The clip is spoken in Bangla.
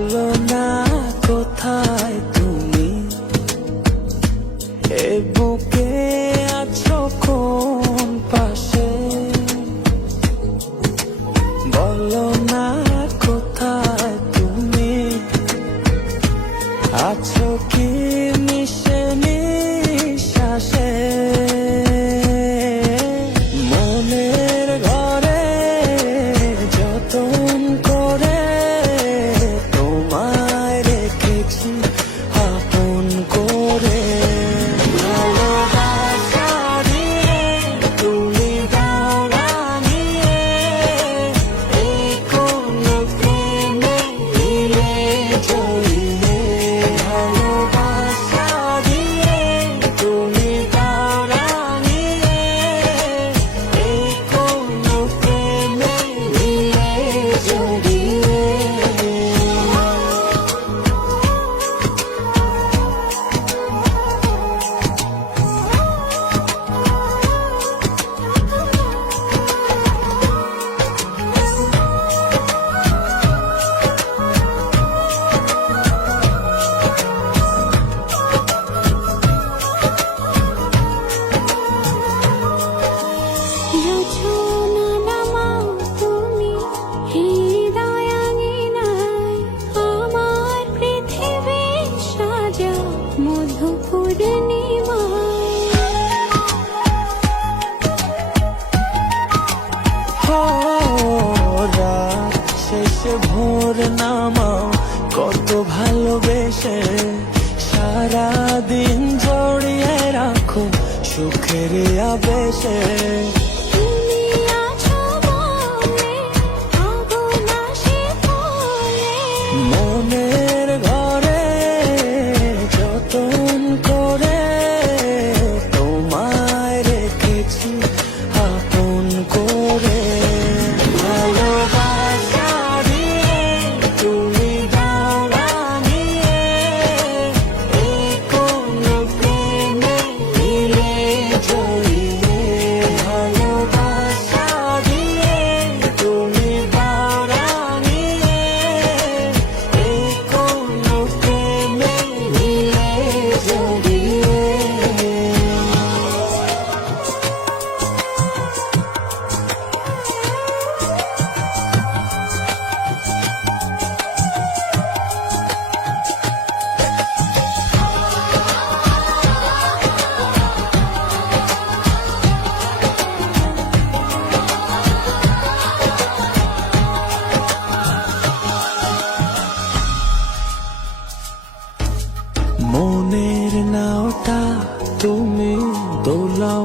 বলো না কোথায় তুমি, এ বুকে আছো কোন পাশে, বলো না কোথায় তুমি আছো কি মিশে নিঃশ্বাসে, মনের ঘরে যতন করে তোমায় রেখেছি আপন করে। ভালোবাসা দিয়ে তুমি দাও রাঙিয়ে, এই কোন প্রেমে মিলে জড়িয়ে। ভালোবাসা দিয়ে তুমি দাও রাঙিয়ে, এই কোন প্রেমে মিলে জড়িয়ে। রচনা নামাও তুমি হৃদয় আঙিনায়, আমার পৃথিবী সাজাও মধু পূর্ণিমায়। রাত শেষে ভোর নামাও কত ভালোবেসে, সারাদিন জড়িয়ে রাখো সুখের আবেশে। তুমি আছো বলে আগুন আসে বলে, মনের ঘরে যতন করে তোমায় রেখেছি আপন করে। ভালোবাসা দিয়ে তুমি দাও রাঙিয়ে, এই কোন প্রেমে মিলে জড়িয়ে। ভালোবাসা দিয়ে তুমি দাও রাঙিয়ে, এই কোন প্রেমে মিলে জড়িয়ে। মনের নাওটা তুমি দোলাও।